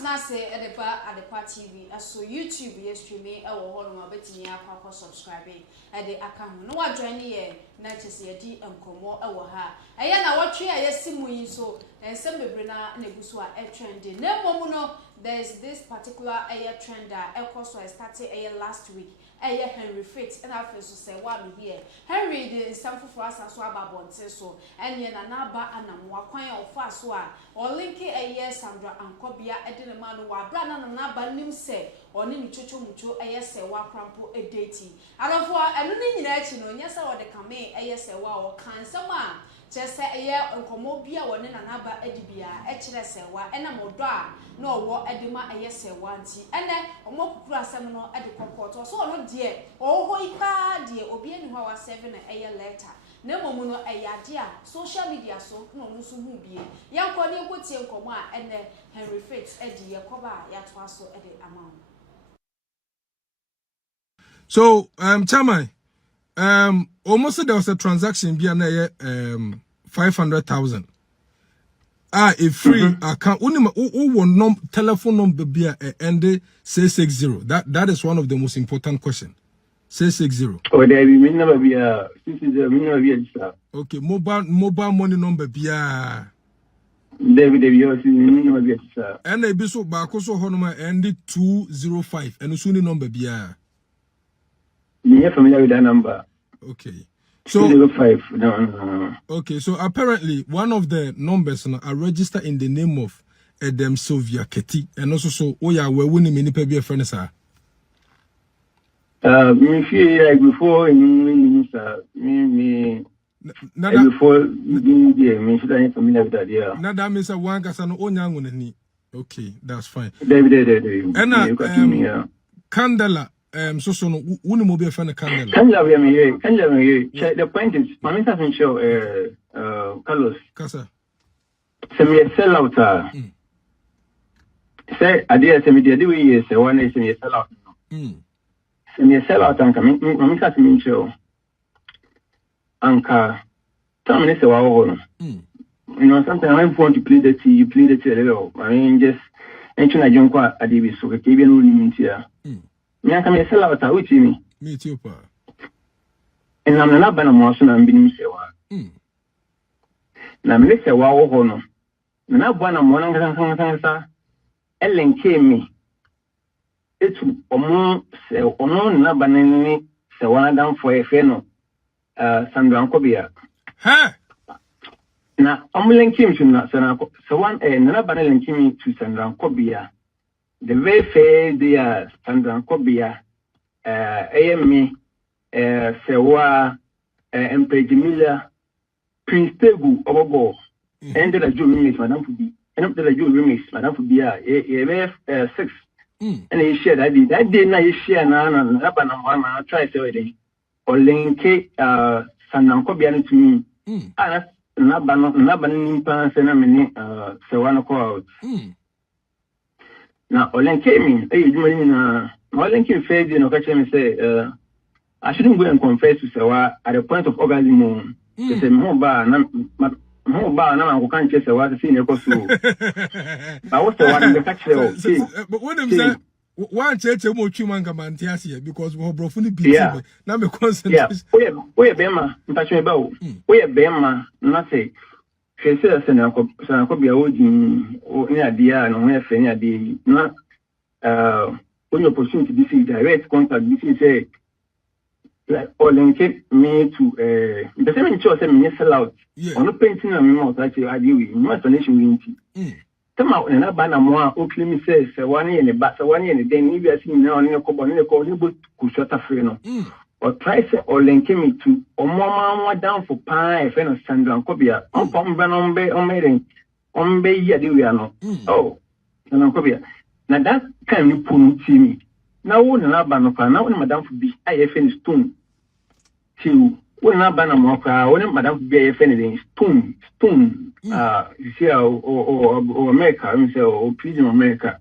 atena se Adepa TV so YouTube ye streaming ewo ho no ma betimi akwa subscribe de aka ho no wa join ye na chese ye di enkomo ewo ha eye na wotwe ye simu yin so ensem bebre na neguso a trend na momu no there's this particular trend that I started last week Henry Fitz and I feel so say what me here Henry the sample for us so Aba so and ye na Aba Anamoah kwan of so or link Sandra Ankobiah edin man wa bra na Aba nim say or ni Ch0p Serwaa Krampo date adofo enu ni nyina achi no nyesa wo de kame Serwaa o kan sama just nkomo bia woni na Aba edibia kire Serwaa ena modo a no wo edima Serwaa nti ene omokukuru asem no ede kokkoto so no de ho ipa de obi eni ho wa 7 letter na momu no ade a social media so no nso hu bie yanko ne ekotie nkomo a ene Henry Fitz edi yekoba ya to aso ede amount. So Chairman, almost there was a transaction be na 500,000. A free account. One telephone number be end 660. That is one of the most important questions. 660. Oh, there will never be a 660. Will never be a. Okay, mobile money number be David, never be a. And a biso bakoso honoma end 205 and usuni number be You're familiar with that number. Okay. So 205. No. Okay, so apparently one of the numbers are registered in the name of Edem Sylvia Keti, and also so we winning many people be friends sir. Me feel like before minister me before me should I familiar with that yeah. Now that means one kasa no onyango ni. Okay, that's fine. David. And Candela so no uni mo be friend Candela. Candela me the point is my minister can show Carlos. Kasa. Se me sell out say idea se me dey we say one is me sell out. Se me sell out anka my minister can show anka tell me say wa ho no. You know sometimes when you want to plead the tea you plead the tea a little. I mean just entry na jonkwa adibi so ke bi no ni ntia. Me anka me sell out which me too pa. And I'm not Aba Anamoah so na mbinim Serwaa. Na me Serwaa wo ho no. Na Aba Anamoah nkansa elenke me. Etu omo na Aba ni Serwaa dan for efe no. Sandra Ankobiah. Ha. Na omo lenke me na Serwaa na Aba lenke me to Sandra Ankobiah. The very fair day Sandra Ankobiah me Serwaa Empejimila Prince Tegu Obobo ended a Jew remix Madame Fubi and the Jew remix Madame Fubi 6 and he shared that day na he share na Aba Anamoah try to say or link Sandra Ankobiah to me and Aba nimpa se na me Serwaa no call out na olenke me jumani na olenke fair dey no catch me say I shouldn't go and confess to Serwaa at the point of orgasm. They say mo ba na man can't chase Serwaa to see ne koso. But what Serwaa dey catch there. But when them say one Ch0p mo twima nka mantias here because we brofo ni beat na me concentrate. Yeah. We be ma mpacho me ba o. We be ma na say Fese Sandra Ankobiah odin o ni adia no ho efe ni ade na when you opportunity this is direct contact this is say like or link me to the same in church me sell out on no painting na me mouth actually ade we no explanation we nti tama na Aba Anamoah o claim say Serwaa ne ne ba Serwaa ne den ni bi asi ni na on ne kobo ne ko ni bo kushota free no or try say or link me to omoma down for pie if no Sandra Ankobiah on ya de we no oh Sandra Ankobiah na that kind ni punu ti me na wo na Aba no na wo Madam Fubi aye fe ni stone ti wo na Aba Anamoah wo na Madam Fubi aye fe ni stone you see or America we say or prison America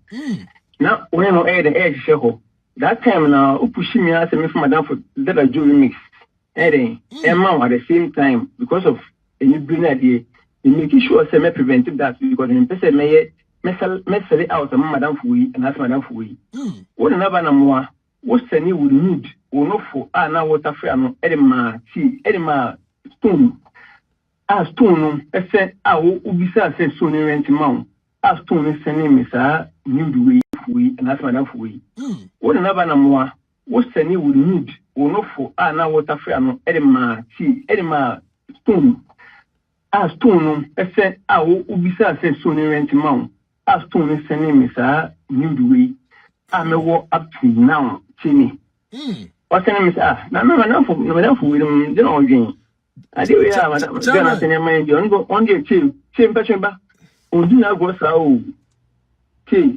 na wo no the edge sheho that time now push me as me from Madam Fubi that a Jew remix Emma at the same time because of a new green idea in making sure say me preventive that because in person may mesel out madam fuyi and as madam fuyi won na Aba Anamoah wo sani would need wo no for na water free no edema tea edema stone stone no ese wo ubisa se so ni rent ma stone sani me sa need we fuyi and as madam fuyi won na Aba Anamoah wo sani would need wo no for na water free no edema tea edema stone stone no ese wo ubisa se so ni rent ma stone sani me sa need we amewo up to now chini what's the name na madam fuyi dem no odwen ade we madam Ghana sene man dey on dey chief pachemba odu na go sa o chief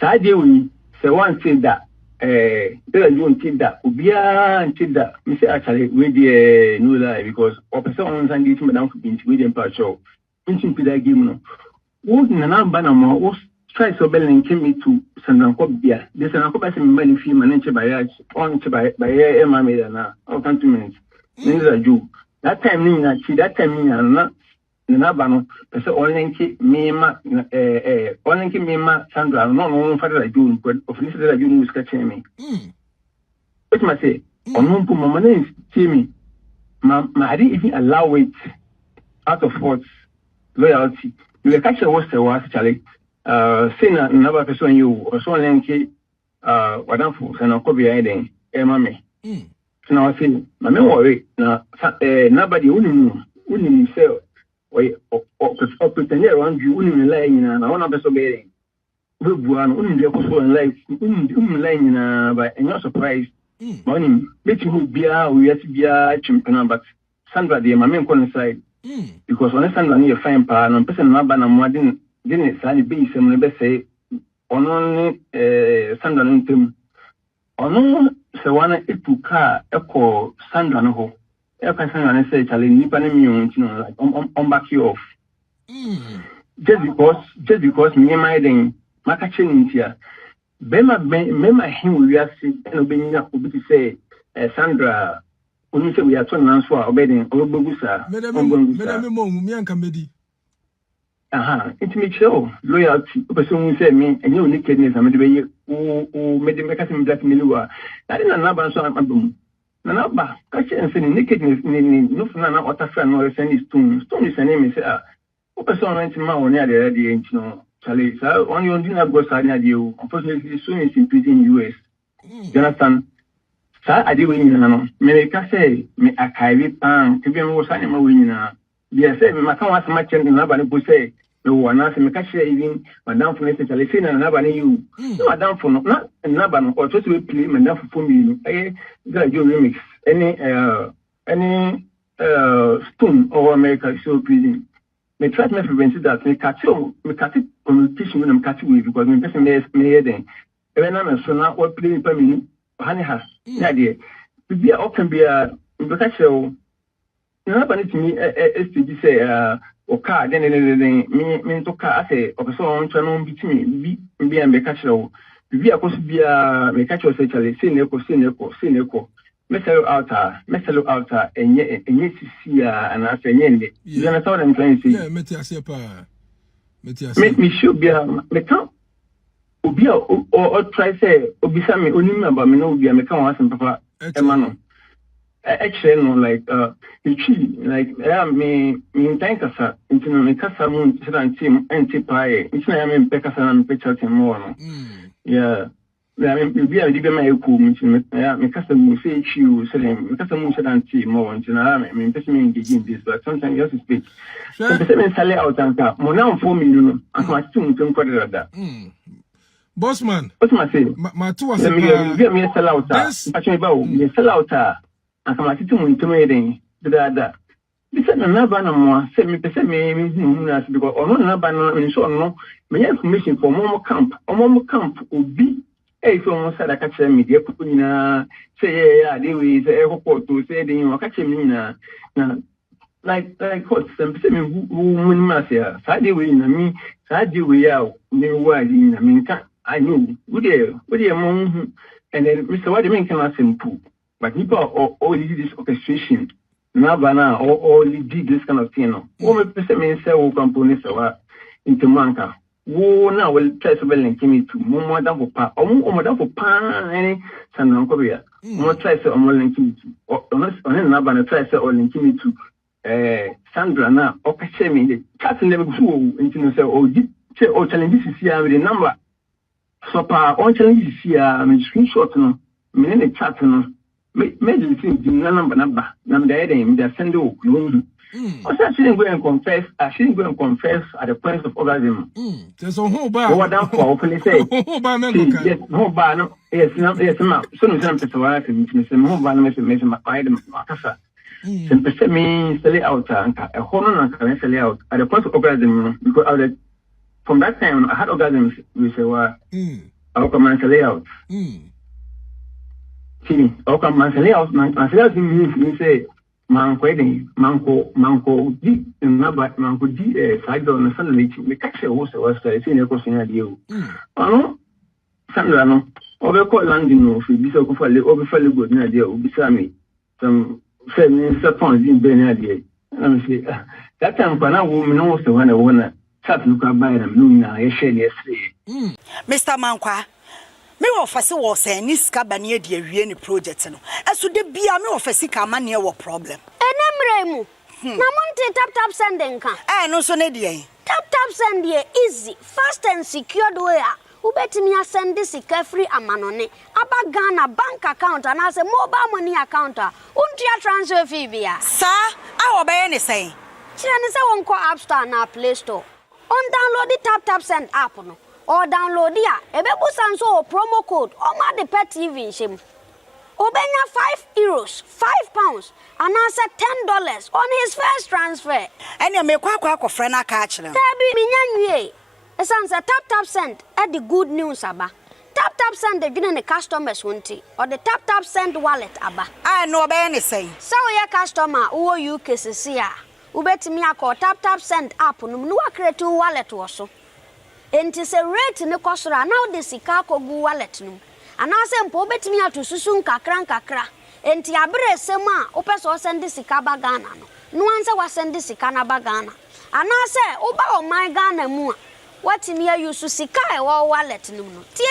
sa dey we se one say that there you until that obia until that me say actually we dey no lie because o person on Sunday to madam fuyi we dey pa show into that game no wo na Aba Anamoah wo try so belling came me to Sandra Ankobiah. There's an Ankobiah in many film and on by Emma Medana or 20 minutes. That time Nina Nabano, person only me Sandra, no father I do, but of this that you sketching me. What must say? On my name is Timmy. I didn't even allow it out of what loyalty. You catch a was Charlie. Saying another person you or so lenky Madam Sandra Ankobiah then mame. So now I say my memory now nobody wouldn't say or pretend around you wouldn't lying and I want to be bearing. We wouldn't be also in life lying by no surprise. Morning, make you be we have to be a champion, but Sandra the my main coincide because when Sandra near fine pan and person Aba Anamoah didn't say be some be say on Sandra ntem ono se wana epuka eko Sandra no ho e kan Sandra say challenge nipa na mi like on back you off just because me my den maka chenintia bema him we are see no be nya obi to say Sandra oni say we are turn answer obedin obogusa me mo mi anka medi it makes sure loyalty. Person say me and you nakedness. I'm the way made the mechanism black milua. I didn't know about so I'm boom. Nanaba, catch and say nakedness. No, no, what a friend or send is stone. Stone is a name. Is person went to my own area. You know, Charlie. So only on dinner go side you. Unfortunately, soon is in prison in US. Jonathan. Sir, I did win. Me say me a carry pan. Even was animal winning. Yes, I can't ask much and nobody would say, no one asked me catch even Madame for necessarily saying another you. No, Madame for not another or just to play Madame for me. I got your remix. Any stone or America so pleasing. Me try to prevent that me catch communication when I'm catching with because my person may then. Even I'm so now what play per minute. Honey has the idea. To be often be a catch. No, but to me, STG say, or car, then me to car, I say, or so on, channel between me, be and be catcher. Be a course be a me catcher, say, Seneco, Messel outer, and yet see, and I say, Yendy. You know, what I'm trying to say. Make me should be a metal. Be or try say, or be some only about me, no, be a mechanic, Papa, Emmanuel. Actually, no, like me thank us into me casa moon team anti-pie. It's not I mean Pekasa and picture more. Yeah. I mean be a living my cool me casa moon say you selling me casa moon anti more and I mean person engaging this, but sometimes you have to speak. So the same sell out and cap. More now 4 million and my two to that. Bossman. What's my say? My two was me sell out. Actually about me sell out. I come at it to me, that. This is another Aba send me because on another so no, my information for Momo Camp. Or Momo Camp will be a phone said I catch me, dear Puna, say, yeah, there is a airport to say, then you catch me now. Like what some who must say, Sadi win me, Sadi we are new word in a mean, I knew, would you among and then Mr. Wadman cannot simple. But people all did this orchestration. Nabana or did this kind of thing. All the person say components are into Manka. wo na will try to link me to more than for pa more than for pa any Sandra Ankobiah more try to link me to on na try to link me to Sandra na okache me the chat never go into no say o challenges is here with the number so pa on challenges here me screenshot no me in the chat no me the number na they send you I shouldn't go and confess. I shouldn't go and confess at the point of orgasm. There's a whole bar. What that for? Openly say. Yes, no bar. No, yes, no, yes, no. So no, some people are saying, "Mr. Mohba, no, Mr. my item, Makasa." Some people me sell it out. A hormone and can sell it out at the point of orgasm because from that time I had orgasms. We say, "Well, I'll come and sell it out." See, I'll come and sell it out. Man, sell it out means say. Manko di number manko di side on suddenly me catch a was saying a question at you. Oh, Sandra no, over call landing no, if you so over fairly good idea, beside me some 7 minutes upon in Benadia. Let me see that time for now woman also when I wanna chat look at by them, Luna, I share yesterday. Mr. Mankwa. Me offer was a niska bania de wie project no. Eso de bia me offer sika mane wo problem. Enemremu. Na monte tap sending kan. No so ne de. Tap send dey easy, fast and secured way. Ubetimi asend sika free amanone. Aba Ghana bank account and as a mobile money account. Untia transfer fee bia. Sir, I obey ne say. Chire ne say won ko App Store na Play Store. On download the tap send app no. Or download ya. Ebebu sanso promo code. Oma de pet TV shim. Obenya €5, £5, and answer $10 on his first transfer. And you make kwa friend a catch them. Tabi minyanwe. Esanse tap send at the good news aba. Tap send the gina customers won't or the tap send wallet aba. I know be any say. So your customer who you kesisia. Ubetimi akọ tap send app no no create wallet woso. Enti se rate ne kosora now the sika kogu wallet no. Anase mpo betimi atususu nkakra. Enti abere sema opeso send sika ba Ghana no. No anse wa send sika na ba Ghana. Anase oba o my Ghana mu a watimi ayusu sika e wo wallet no no. Tie.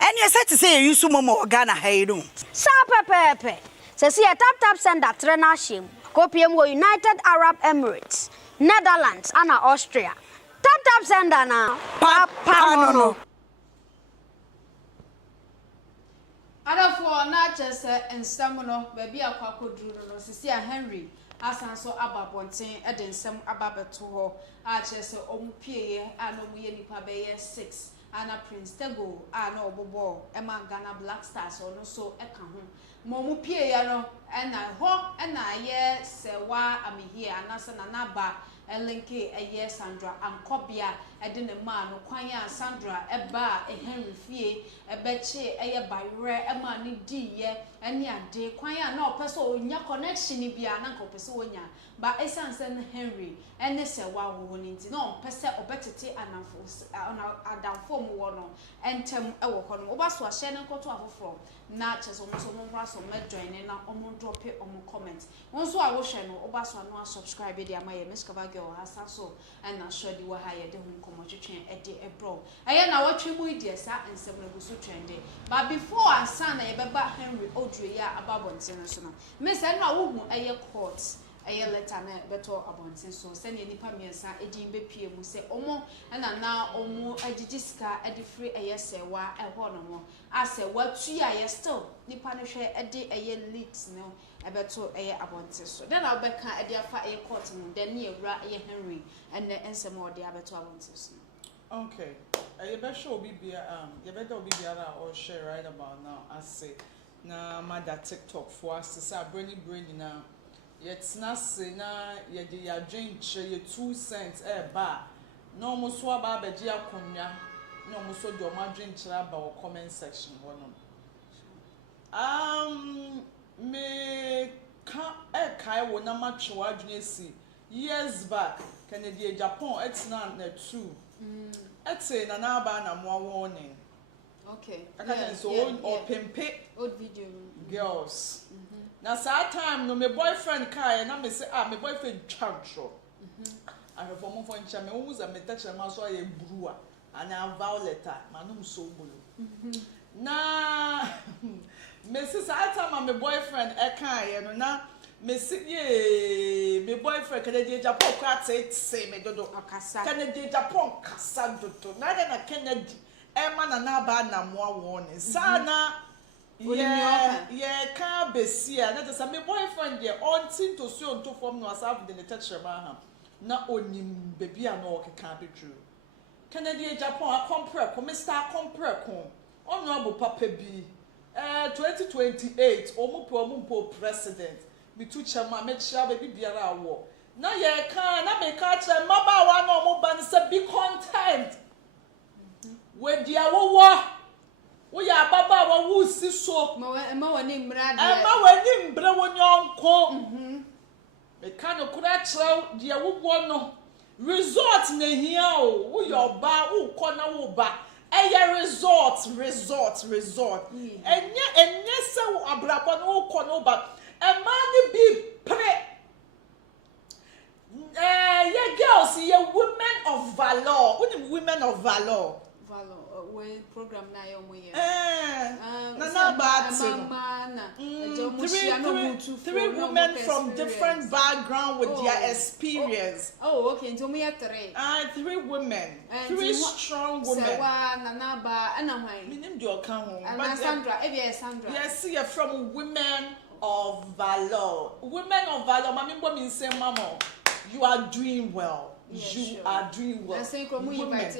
And you said to say you use momo Ghana hayru. Sa pepe. Se si tap send that trena shim. Kopiem wo United Arab Emirates, Netherlands and Austria. Tap send na. Papa no. Adafo na chese ensem no baby akwa koduru no sisi a Henry asanso ababonten e de ensem ababeto ho a chese omupie a no mu ye nipa be ye 6 ana Prince Tego a na obobo e ma Ghana Black Stars ono so e ka ho mo mupie ya no e na ho e na ye Serwaa Amihere anase na naba elenke eye Sandra Ankobiah ede ne ma no kwan ya Sandra eba Henry fie ebeche eye bayre ema ni diye eni ade kwan ya na opeso onya connection bia na nkopeso onya ba esanse ne Henry ene Serwaa wo ni nti na opese obetete anafo adamfo mu wo no entem ewo ho no obaso ahye ne nkoto afoforo na cheso so mo bra so me join na omo drop omo comment wonso a wo hwe no obaso no subscribe dia ma ye miskava girl hasa so and na shodi wa ha ye de hu komo twetwen e de ebro eye na watwe mu idie sa ensem na guso twende but before asana ye beba Henry odre ya ababonten so no me se na wo hu eye court eye letter na beto abonten so se ne nipa miensa edin be pie mu se omo na omo agigiska ede free eye Serwaa eho no mo ase watu ya ye still nipa no hwe ede eye leaks no ebeto eye abonten so then I beka ede afa eye court no then ne ewura eye Henry and ensem ode abeto abonten so. Okay, you better show bibia you better bibiara or share right about now. I say na mother TikTok for us to say brainy na yet na say na ye de ya drink ye 2 cents ba no mo so aba be dia konya no mo so de o ma drink about comment section one me ka kai wo na ma twa adwene si years back Canada Japan it's na 2 it's na Aba Anamoah warning. Okay. Or pimped old video girls. Now, that time, no, my boyfriend kai, and I say, my boyfriend charge. I have form for chame who's a metacha maso a brewer and a violeta manum so blue. Na Mrs. Atam and my boyfriend Eka and na Messi my boyfriend Kennedy Japan cracked say me dodo Akasa. Kennedy Japan Casa dodo. Nada Kennedy Emma and Aba Anamoah warning. Sana yeah, can't be see. That is a my boyfriend there. On tin to see on to form no asaf the touch Shema. Na only baby and all can't be true. Kennedy Japan compare, Mr. Compare con. Honorable Papa B. 2028, Omo president. Me too chama make sure baby biara war. Na ye can na make catch a maba one or ban say be content. When dia wo we are baba wa wo si so. Ma wani mra de. Ma wani mbre wonyon me kan okura chrew dia wo no. Resort na hia o. Wo your ba wo ko na wo ba. Resort. Enye se abrabo no ko no ba. A man be pre. Girls, women of valor. What is women of valor? We program na yo moye. Na bad three women from different background with their experience. Oh, okay. Into me three. 3 women. 3 strong women. Serwaa, Nanaba, Anamai. Minim do kan ho. Sandra, Sandra. Yes, you're from women of valor. Women of valor. Mami bo mi say mama, you are doing well. Yes, you sure. are doing well. Women.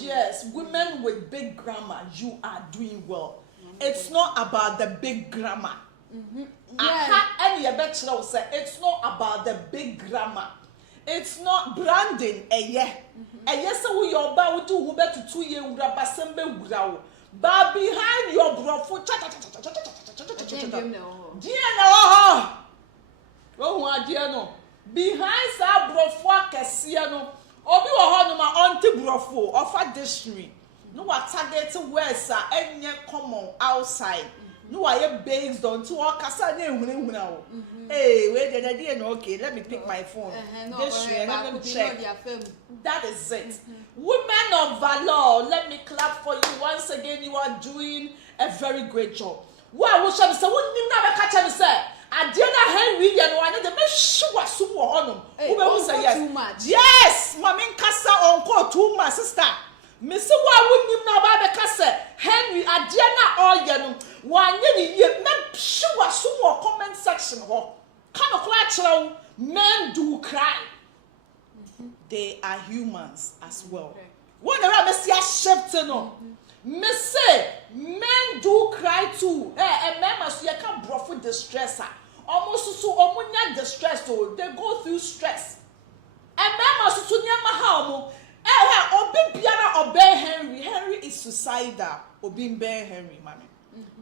Yes, women with big grammar, you are doing well. It's not about the big grammar. It's not about the big grammar. It's not branding. Yes, we your ba we do better 2 year uraba sembe urawo. But behind your brofo behind sa brofo akese no obi wo ho no ma onti brofo ofa dictionary no wa target words are enye common outside no wa ye based on to okasa na ehunehuna wo we dey no okay let me pick my phone dictionary let me check that is it. Women of valor, let me clap for you once again. You are doing a very great job. Wow, we shall say we nim na be catch me say Adena Henry and one of the best sumo on who say yes. Too much. Yes, Mamin Kasa uncle too my sister. Miss Wa wouldn't know about the Kasa Henry Adena or Yanum. One ye sure sumo comment section. Kind of collateral men do cry. They are humans as well. Whenever I see a shift no. Me say men do cry too. And men must you can profit distress. Almost so omunya distress so they go through stress. And men must to near my obi biara obey Henry. Henry is suicidal. Obi bear Henry, mommy.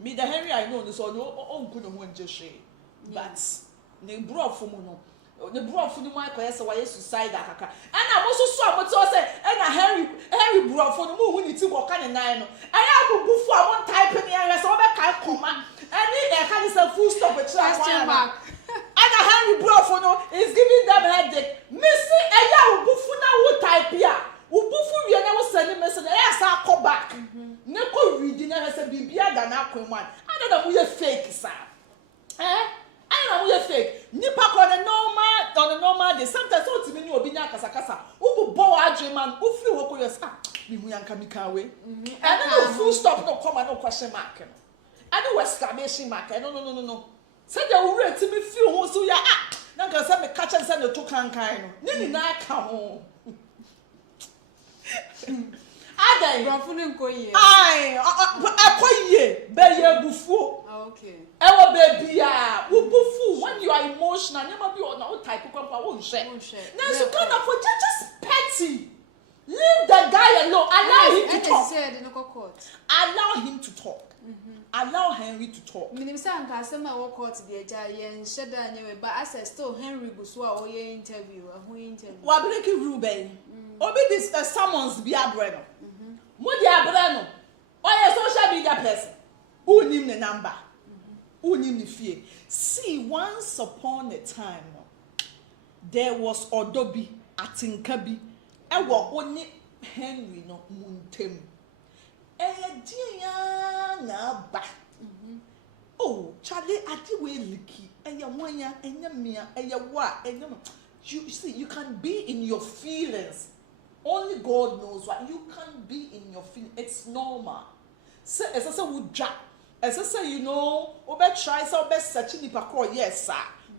Me the Henry I know so no good no just but ne bro for no. The bro for the Michael yes why suicidal kaka. And I also saw what say and Henry bro for the who need to work on 9 no. And I go for one type in area so be can come. And he can say full stop with question mark. And Henry bro for no is giving them headache. Missy eya bufu na wo type ya. Wo bufu wi na wo send message e asa come back. Ne ko reading na say bibia da na akwan. I don't know we fake sir. I don't know we fake. Nipa on the normal day. Sometimes so timi ni obi nya kasa. Wo bo adreman, wo free wo ko yes me hu yanka mi kan we. And then no full stop no come and no question mark. And no exclamation mark. No. Say the wo rate me feel ho so ya na kan say me catch and say no to kan no. Ni na ka ho. Adai Brafuni nkoye. Ai, akoye be ye bufu. Okay. Ewo baby ah, wo bufu when you are emotional, never be on no type kwampa won share. Now so kind of for just petty. Leave the guy alone. Allow him to talk. Allow him to talk. Allow Henry to talk. Minim say anka asema wo court dey ja yen sheda nyewe but as still Henry gusu a wo ye interview, Wa break rule ben. Obi this summons be abreno. Mo di abreno. Oye social media person. Who name the number? Who name the fear? See, once upon a time, there was Odobi. atinka bi ewo oni Henry no muntem dia na ba oh Charlie adi we liki wanya mia wa you see you can be in your feelings. Only God knows what you can be in your feelings. It's normal. Say as I say would jack. As I say, you know, obe try so obe searching the parkour, yes, sir.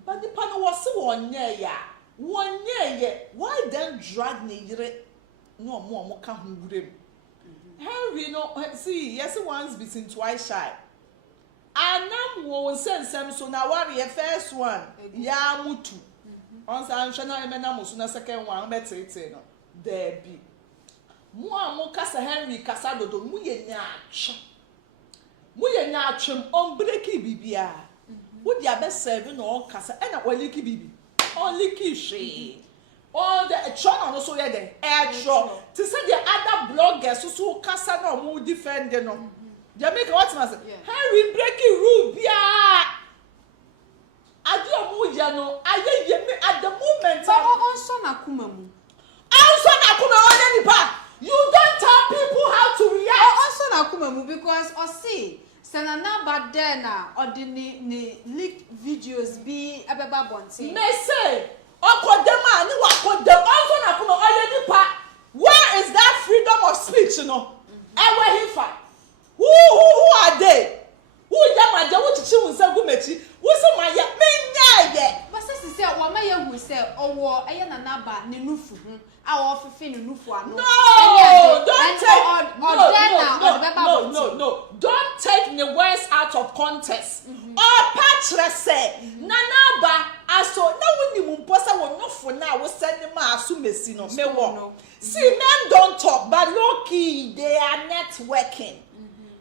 But the panel was so 1 year, yeah. 1 year, yeah. Why then drag me? No more can who him. Henry, no, see, yes, once bitten twice shy. And now won't send some so now worry a first one. Ya mutu. Once I'm sure I remember Musuna second one, better it no. There be. Mo kasa Henry kasa dodo mu ye nyatwem on breaki bibia. Wo dia be serve no kasa e na waliki bibi. On liki hwe. On the tron no so ye den. Tro. To say the other bloggers so kasa no mo defend no. They make what must Henry breaking rule bia. Adi omo ye no aye ye me at the moment. On so na kuma mu. You don't tell people how to react. Also na kuma mu because see Senana Badena or the leaked videos be abeba bonti. May say okodema ni wakodem also na kuma oyenipa. Where is that freedom of speech, you know? Ewe hifa. Who are they? Who yama je wo chichi wunsa gumechi? Wo so ma ye menyaye. But say wo ma ye hu say owo eye na naba ne nufu hu. No, don't take don't take the words out of context. Patre say nanaba aso na woni mumposa wonno fo na wo send ma aso mesi no me wo. See, men don't talk, but low key they are networking.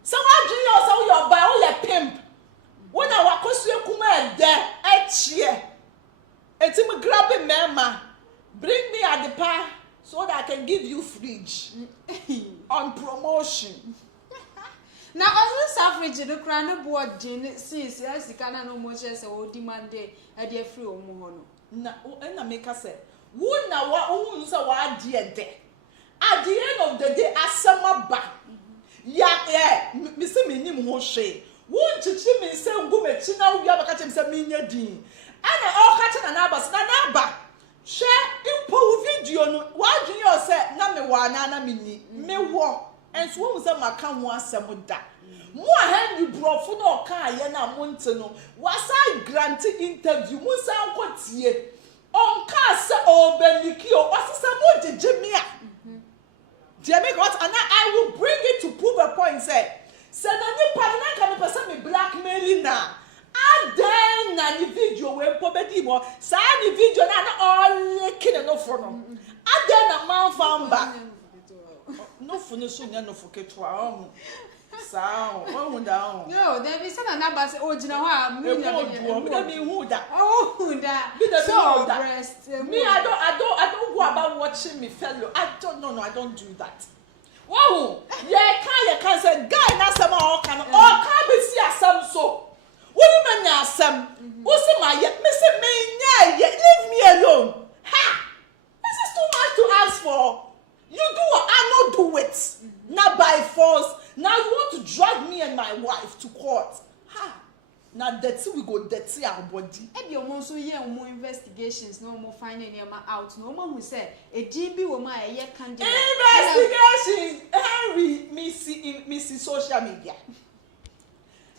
So what do you say your buy all your pimp? When I wa kosu kuma there echie. Etimu grabbing mema. Bring me at the par so that I can give you fridge on promotion. Now, also suffrage the crown board gin since yes, you cannot no more chess or demand a dear free or more. Now, and I make us say, wouldn't know what owns a wild dear day. At the end of the day, I summer back. Yeah, Mr. Minim Moshe. Won't you see me say, go me china, we have a catch him some mean dean. And I all catching an abbas, naba. Share impo video no wa junior say na me wa na mini me wo enso wo say maka ho asem da mo Henry brofo no ka ye na monte no wa say grant interview mo say ankotie on ka say obeliki o asesa mo jejemia dia make what and I will bring it to prove a point say na nipa na ka me person me blackmailing na then na the video we pobedi mo sa the video na all licking no for no then na man found back no for no so no for ketwa sa o down no there be some na ba say o gina ho me na me who that so breast me I don't go about watching me fellow I don't do that. Wow you can say guy na some all can be see asem so what you asem? What's my leave me alone. Ha! This is too much to ask for. You do what I not do it. Not by force. Now you want to drag me and my wife to court. Ha! Now that's we go dirty our body. Ebi omo so ye omo investigations no more finding them out. No more who say a GB woman a ye candidate. Investigations. Henry missy social media.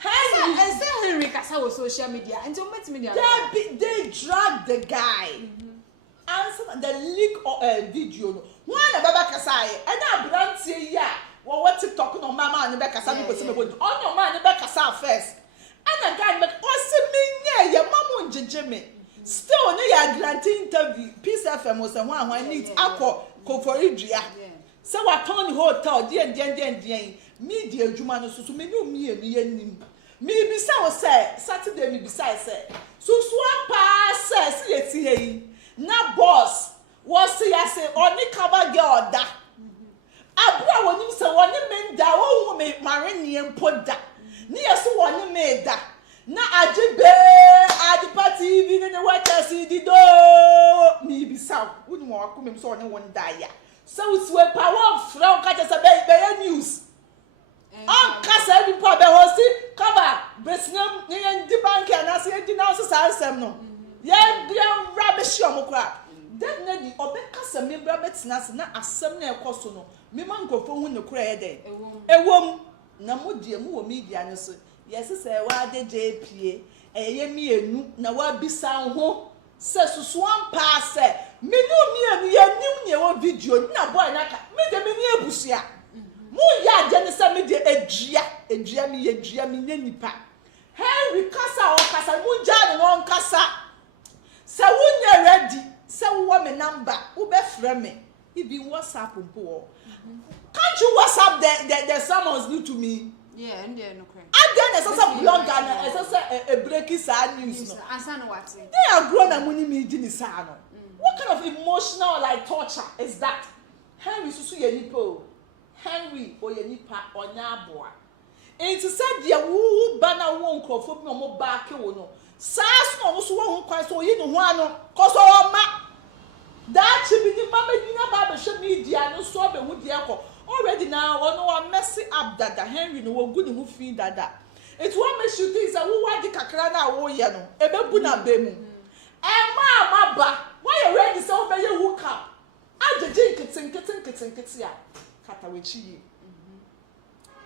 Henry Kasa was social media and so much media. They drag the guy. Answer the leak of video. One about Kasai and I brand say yeah. Well, what TikTok no mama and the Kasa because on your man the Kasa first. And a guy but also me yeah, mama Jimmy. Still no ya granting interview. Peace FM was the one I need alcohol for Idria. So I turn hotel dear media juma so me no me nim me bisa say Saturday me bisa say so pa say see here na boss was say only cover girl da abra wonim say woni men da wo me mare ne empo da ne yeso woni me da na ajibe adipa TV ne watch CD do mi bisa wonu mo akomem so one won dia so we power from catch us be news on kasa bi pa be hosi cover besnam ne ndi bank na se ndi na so sansem no ye dia rubbish omokra definitely obekasa me bra betina se na asem na ekoso no me man nkofo hu ne kura ye den ewom na modie mu wo media ne so yes say wa de JP eye mienu na wa bisa ho se susu ampa se minu mienu ye nim ne wo video na boy na ka me de me ni ebusia mu ya je ne se me de edua mi ye dua mi nyanipa Henry kasa o kasa mu ja ne won kasa se wunye ready se wo me number wo be frɛ me ibi WhatsApp mpo can't you WhatsApp the summons new to me? Yeah, and no crap. I then a blog and a breaking sad news. They are grown and money me Jinisano. What kind of emotional like torture is that? Henry Susu Yenipo, Henry or Yenipa or Naboa. And to say, dear woo banner won't call for no more back. Sass no one quite so you know one, cause all ma. That should be the mama you know, Baba should be the no swab and would the echo. Already now, I know I'm messing up that the Henry no good who feed that. It's what makes you think that who want the Kakrana or Yano, a Bebuna Bemu. And Mama, why you ready so many hook up? I the drink it's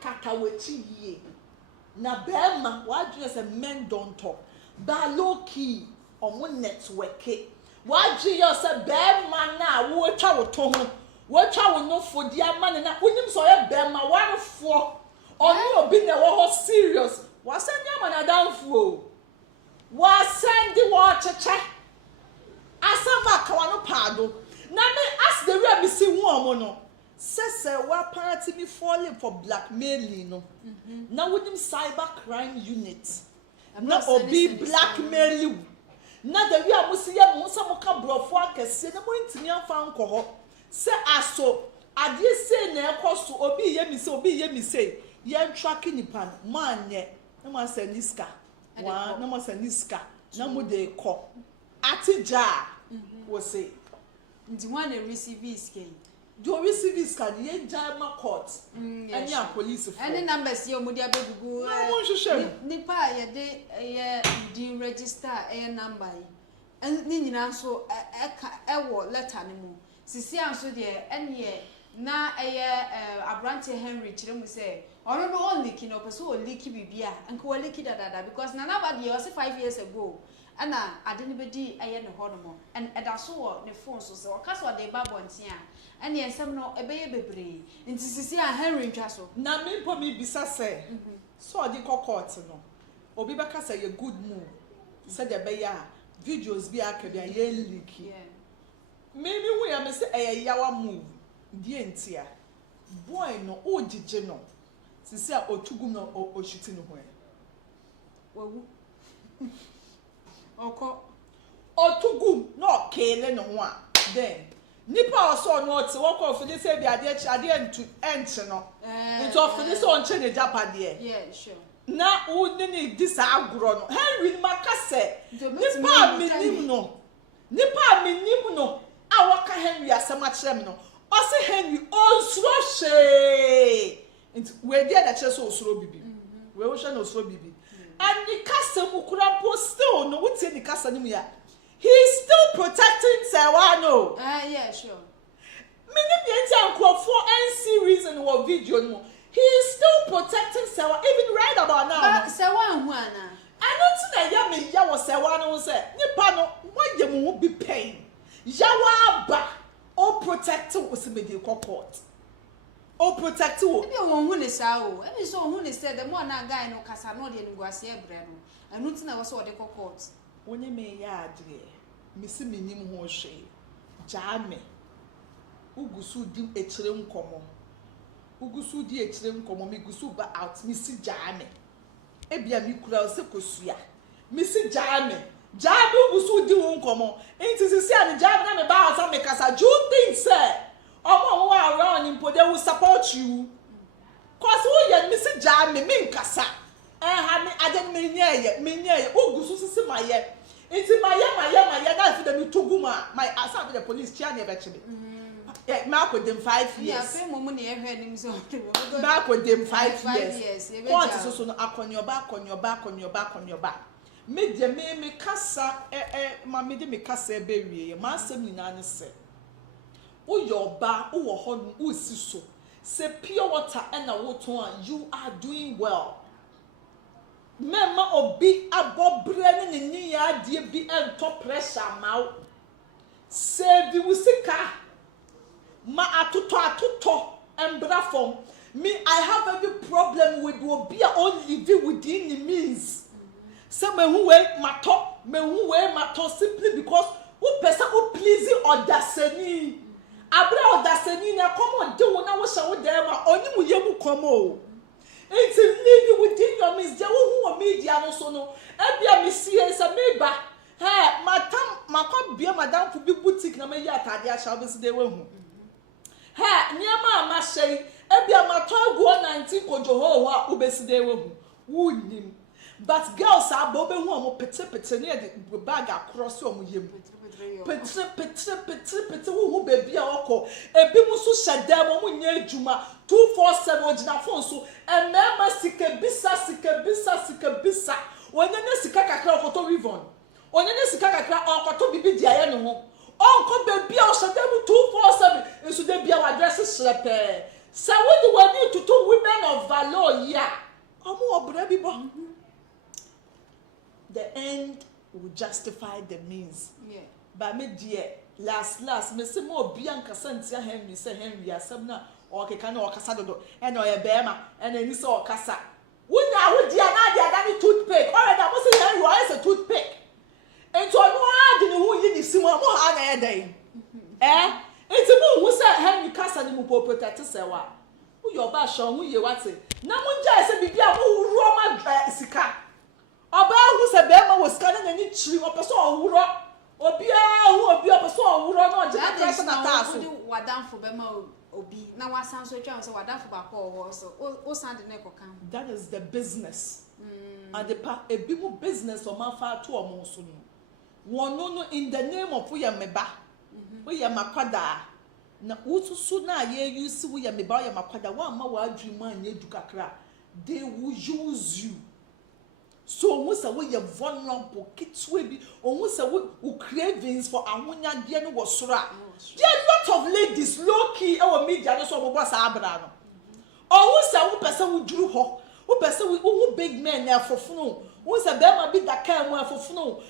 Katawichi. Na Bema, why do you say men don't talk? But low key on one network. Why do you say Bema now? What I will tell him? What I will know for dear man na unim so ye bema one for onu obi na wo serious was send your man down for was send the watch cheche asama ka wano pado na me ask the way me see one no say wa party me falling for blackmailing no na unim cyber crime unit na obi blackmail na the way amusi ye mo so mo ka brofo akese na mo ntimi afa nko se aso ade se na ekoso obi ye mi se ye track nipa man ye na ma se niska wa na ma se niska na mo de ko atija wo se ndi one receive iske do receive iska ye jama court any police for any numbers ye omudi abegugu na mo hwehwe nipa ye de ye di register number ni nyina so ewo letter ni mu sisi anso de enye na abrante Henry kiremu say ono no only kino person o leak bibia enko o leak dada because na nobody was 5 years ago ana ade ne bedi ne hono and edaso ne phone so say okaso de ba bontia ene ensem no ebeye bebre nti sisi a Henry ntwa so na me po mi bisa say so di court no obi beka say a good move say de be ya videos bi akabia ye leak maybe we am say a yawa move die ntia boy no ojije no sisi a otugum no oshiti no hoye wawu oko otugum no kele no ho a then nipa oso no oti woko for this say bi ade ntu enche no nti of this on che ne japade yeah sure na uni ni disa agro no Henry makase nipa minim no awaka Henry asema kyerem no o se Henry onsuro she nti we dia da kyerɛ so osuro bibi we wo hwɛ no osuro bibi and the kasa mu kura po still no wotie the kasa ni mu ya he is still protecting Serwaa no yeah sure minim ye nti ankofo NC reason wo video no he is still protecting Serwaa even right about now but Serwaa hu ana I don't think ya me ya wo Serwaa no say nipa no waye mu bi pain yawa ba o protect Abena Korkor o protect wo ebi won hu ne sa o ebi so hu ne say the more na guy no kasa no de nguase ebre no anu tina wo so de Korkor woni me ya adre misi minim ho hwe jaame ugusu di ekire nkomo me gusu ba out misi jaame ebia mi kura se kosua misi jaame ugusu di wo nkomo enti sisi ani jaame na me ba asa me kasa do you think say omo wo around impo they will support you cause wo ye misi jaame me nkasa ha me aden me nye ogusu sisi maye enti maye na fi da mi togu ma my asa be the police chia na be chebe ma ko dem 5 years ya fe momu ne ehwe nim so ma ko dem 5 years court so no akonyoba me de me kasa ma me de me kasa be wie ma asem nyina ne se wo yoba wo ho no wo si so se pure water and a water you are doing well mema obi abobre ne ni ya die bi ento pressure ma save we sika ma atoto embra form me I have every problem with obi a only live within the means say me hu we mato simply because who person who please odasani abra odasani na come de wo na wo hye wo dem a oni mu yemu komo it's live within your means je wo hu media no so no ebia me sie say me ba he matam makwa bia madam fu bi boutique na me yi atade a sha obesi de we hu he niam ma hye ebia mato agu 19 kojo ho a obesi de we hu wunim but girls are bobe hu am pete ne de bag across am yem pete hu baby a okọ ebi mu so shedam mu nya adwuma 247 ogina phone so emema sika bisa onye ne sika kakra okoto rivon onye ne sika kakra okoto bibi dia ye no ho onko baby a shedam 247 enso de bia wa dress slepe say we need to two women of valor here omo obra bi bo the end will justify the means. Yeah. But me dear, last, me say more Bianca Santia Henry say Henry asem or keka no okasa dodo and or bema and then you saw okasa. Wunya wo dia na dia da ni toothpick. Alright, I must say Henry is a toothpick. And so no adi ni hu yi ni simo mo ha na eden. Enti mo hu say Henry kasa ni mu protect sewa. Wo your ba show hu ye wate. Na mo nja say bibia mo ro ma sika. Oba hu se be ma wo scan na ni chiri opeso owuro obia hu obi opeso owuro na oje na na taso wadanfo be ma obi na wasan so twa so wadanfo ba ko so o sand na ekokan. That is the business and the ebi mu business o ma fa to o mo so no wono no in the name of we meba we makwada na utusu na ye use we meba we makwada wa ma wa adwuma anya dukakra they will use you. So we say we are vulnerable kitwe bi ohun say we cravings for ahonya de no wo sora there are lot of ladies low key e wo media no so mo boss abra no ohun say we person we duru ho we person we big men na fofuno we say be ma bi da kan mu fofuno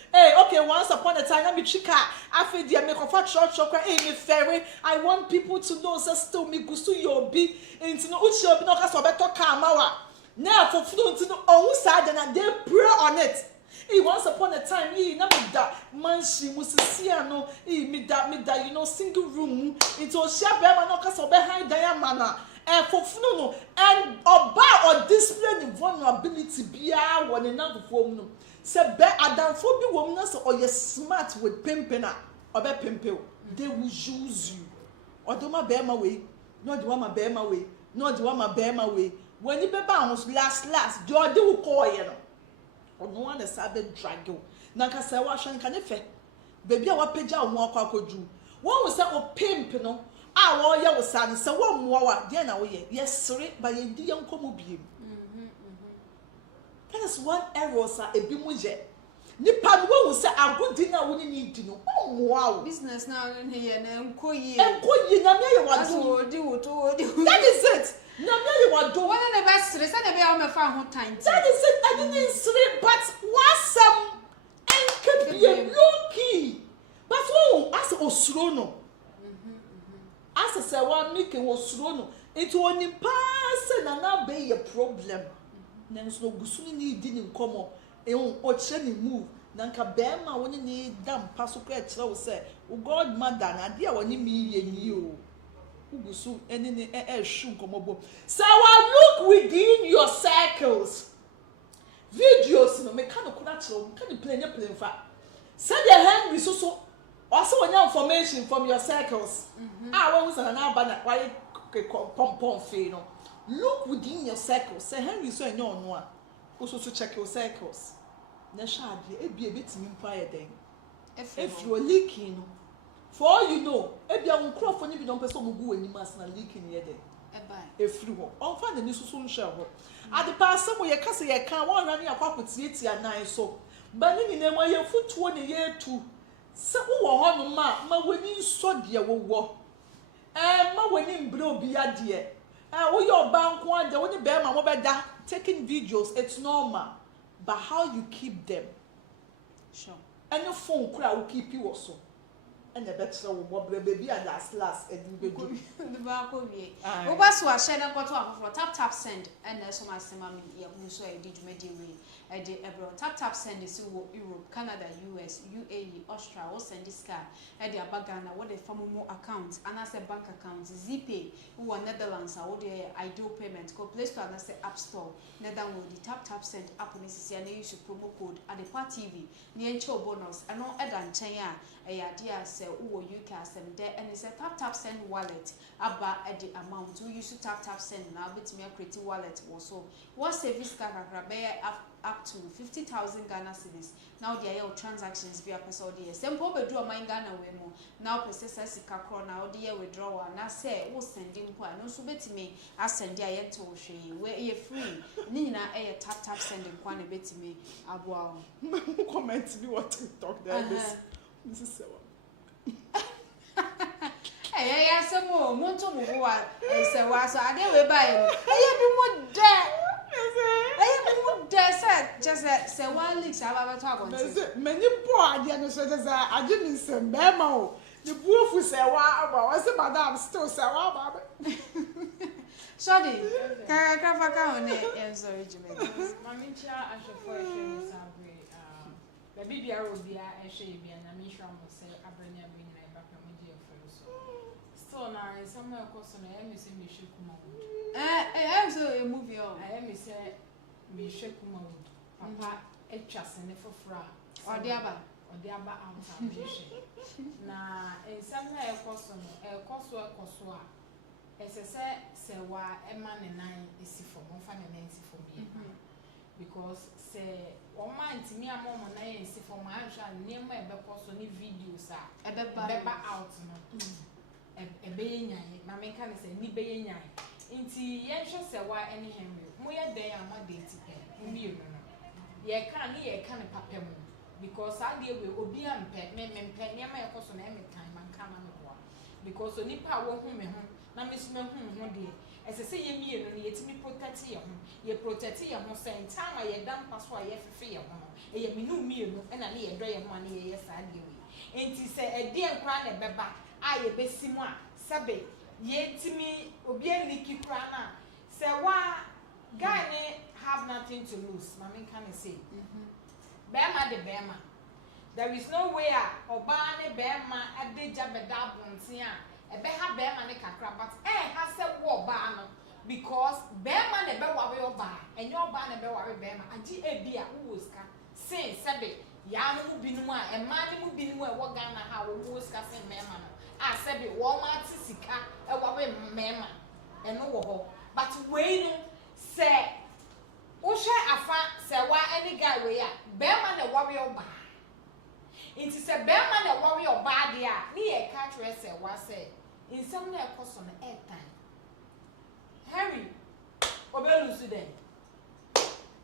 okay once upon a time me chika afi dia me kofa church okra me ferry I want people to know say still me gusu yo bi enti no uchi obi no ka so beto ka amawa now for fluent no on side and they pray on it. Once upon a time, na me da man she musisia no me da you know single room into share be man no ka so behind diamana and for no and about or display vulnerability bia won na for no say be adamfo bi wo na so or you smart with pimping or be pimpel they will use you odoma be ma we no the one ma be ma we no the one ma be ma we when you be bounce last George will call you no one is sabe drag you na ka say wa hwan kan fe baby a wa pagya wo akwakodu won we say o pimp no a wo ye wo san say wo mmoa wa de na wo ye yesere ba ye di ye nkomo biem that is one error sa ebi mu je nipa no wo say agodi na wo ni di no o mmoa wo business na no here na enkoyi na me ye wa do that is it. No, you want to one of the best. They said they be found whole time. That is it. I didn't sleep, but was some and could be a low key. But oh, as Osrono, as I said, one making Osrono, it won't pass and now be a problem. There's no Gusuni didn't come up. Or Chenny move. Nanka Bema when you need damn Pasuka say, oh God, madam, I dear when you me and you. So look within your circles. Videos no me kind of play for. Send your hand with so also when your information from your circles. I want an Abena Korkor pom fe no. Look within your circles. Say Henry so no. also to check your cycles. Na shade e be betimi mpo ayeden. If you're leaking, for all you know, if you're on crop for you don't person who go any mass na leaking here then. If you on find the news soon share. At the past some way case ye can one running akwa kwetieti anan so. But ni name ye foot 1 year 2. Se wo ho no ma weni so de wo. Ma weni mbre obi ade. Wo your bank one de woni be ma mo beda taking videos, it's normal. But how you keep them? Sure. Any phone kura will keep you also. And the better will baby at last and you go do the back of ye. Obasu a share na kwato for tap send and so my sema me so I did mediate I did abroad tap send is Europe, Canada, US, UAE, Australia, or send this car at the Abagana what the family account and as a bank account ZPay who are Netherlands or the ideal payment go Play Store and as the App Store Netherlands the tap send app necessary and use promo code at the part TV near Ch0p bonus and no edan chenya a idea say who you can send there and it's a tap send wallet about at the amount we use to tap send now with me a creative wallet also what service can up to 50,000 Ghana cedis now there are transactions via person there simple be do a mine Ghana we mo now person sika kro now there withdrawal na say wo sending po no so betimi asend there yet to hwe we e free ni na e tap sending kwa na betimi aboa comment me what TikTok there this is Serwaa. Hey, yeah, some more. Monto Muwa, Serwaa. So I didn't buy it. Hey, you more there. Hey, you more there. Said just Serwaa leaks. I have a talk on it. Many poor ideas. I didn't say memo. The proof we Serwaa. What's the madam still Serwaa, baby? Sorry, can I come on it? I'm sorry, Jimmy. Mamincha, I should for a the baby Arabia and Shabby and Amisha must say Abena Korkor and Abena Korkor. Still now in somewhere across on I am missing Mishukuma. I'm so a movie. I am missing Mishukuma. Papa, a chas and a fra. Or the Aba out. Now in somewhere across on a Koswa. As I said, Serwaa, a man and nine is for one fan and Nancy for me. Because say one man to me a moment I see for my child near my post on videos a beba out a baying my man can say ni baying into yen shall say why any Henry moya day am a date me ye can ye can a papem because I deal with obian pet men pet near my post on every time and come on because only power whom na miss me dear. As I say, you mean, yet me protect you protect your home, saying time I had done pass why you fear home. A minu meal and I need a dray of money, yes, I do. And he said, a dear crown a beba, I a bessimwa, sabe, yet to me, obey leaky crana. Serwaa, Ghana have nothing to lose, Mammy can say. Bema de Bema. There is no way Obane Bema at the Jabedabonsia. A beha bear man kakra but has a war ban because bear man a bear worry or bar and your ban a bear worry bear man and a beer who was say sabe yam will be no and man will be no what Ghana how who was casting memman I said it Walmart sika a worry memman and no but wait say Osha afa Serwaa any guy way bear man a worry or bar it is a bear man a worry or bar there near catch Serwaa say in some near cost on the air time. Harry, Obelu then.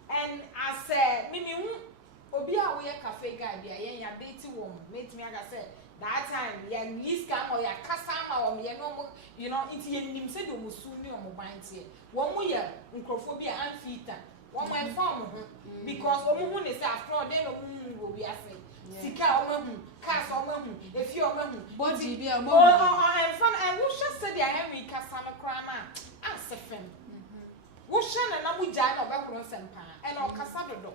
And I said, Mimi, Obia, we a cafe guy, be a young dating woman, made me, I said, that time, young least come or your Cassama or me, you know, it's him said, you must soon be on mobile here. 1 year, Uncrophobia and Fita, 1 month farm, because woman is after all, then a woman will be afraid. Sika omahu, cast omahu, if you omahu, body be a more and fun. I wish I said, I am weak as Sana Crana. Ask a friend. Wushan and Amujan of Equal Sempa and all Cassado.